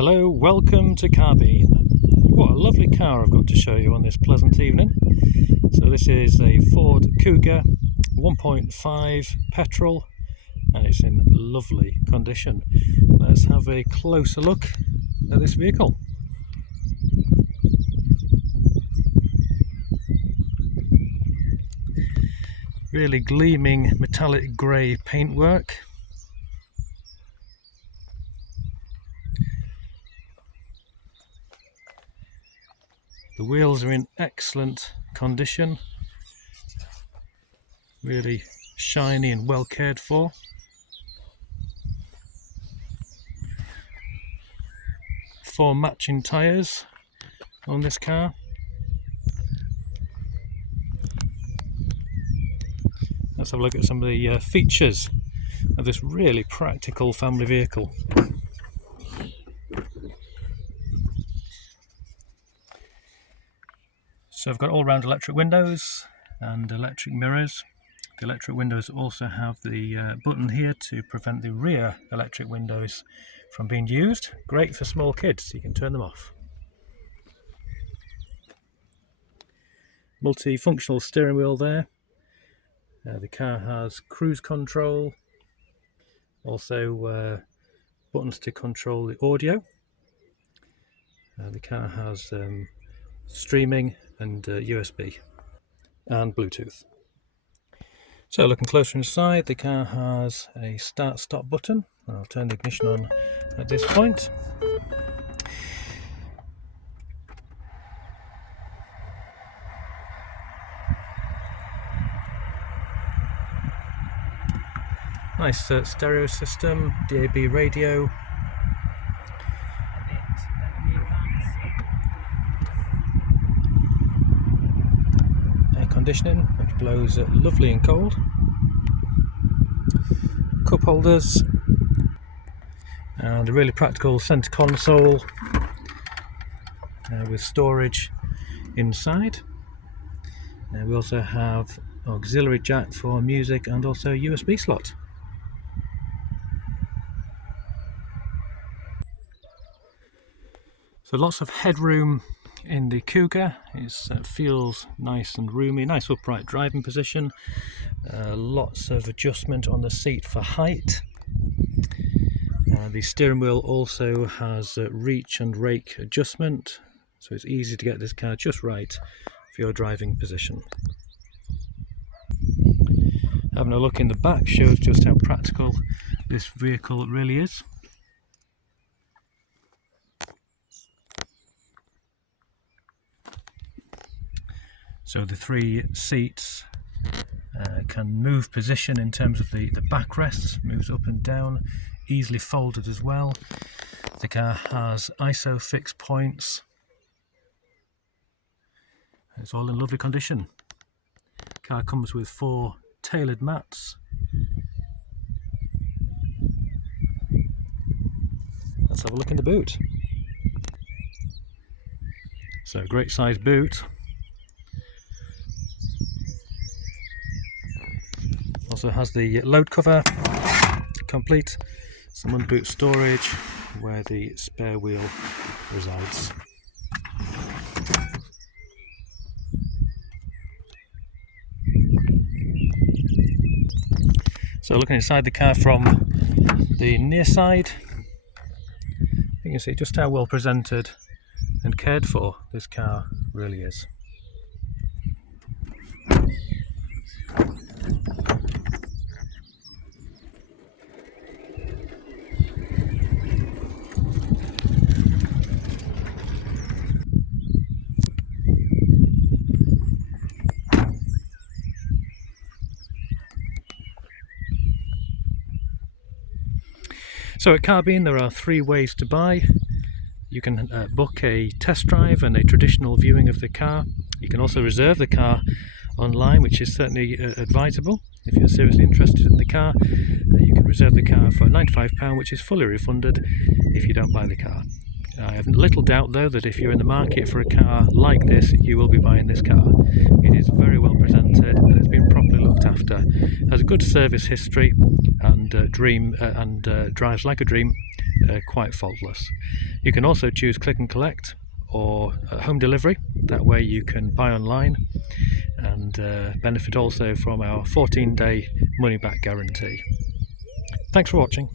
Hello, welcome to Carbine. What a lovely car I've got to show you on this pleasant evening. So this is a Ford Kuga 1.5 petrol and it's in lovely condition. Let's have a closer look at this vehicle. Really gleaming metallic grey paintwork. The wheels are in excellent condition, really shiny and well cared for. Four matching tyres on this car. Let's have a look at some of the features of this really practical family vehicle. So I've got all-round electric windows and electric mirrors. The electric windows also have the button here to prevent the rear electric windows from being used. Great for small kids, you can turn them off. Multifunctional steering wheel there. The car has cruise control, also buttons to control the audio. The car has streaming and USB and Bluetooth. So looking closer inside, the car has a start-stop button. I'll turn the ignition on at this point. Nice stereo system, DAB radio. Air conditioning, which blows lovely and cold. Cup holders. And a really practical centre console with storage inside. We also have auxiliary jack for music and also a USB slot. So lots of headroom in the Kuga. It feels nice and roomy, nice upright driving position. Lots of adjustment on the seat for height. The steering wheel also has reach and rake adjustment, so it's easy to get this car just right for your driving position. Having a look in the back shows just how practical this vehicle really is. So the three seats can move position in terms of the backrests, moves up and down, easily folded as well. The car has ISO fixed points. It's all in lovely condition. The car comes with 4 tailored mats. Let's have a look in the boot. So great size boot. Also has the load cover complete, some underboot storage where the spare wheel resides. So looking inside the car from the near side, you can see just how well presented and cared for this car really is. So at Carbine there are 3 ways to buy. You can book a test drive and a traditional viewing of the car. You can also reserve the car online, which is certainly advisable. If you're seriously interested in the car, you can reserve the car for £95, which is fully refunded if you don't buy the car. I have little doubt though that if you're in the market for a car like this, you will be buying this car. It is very well presented and it's been properly looked after, has a good service history and drives like a dream, quite faultless. You can also choose click and collect or home delivery. That way you can buy online and benefit also from our 14-day money-back guarantee. Thanks for watching.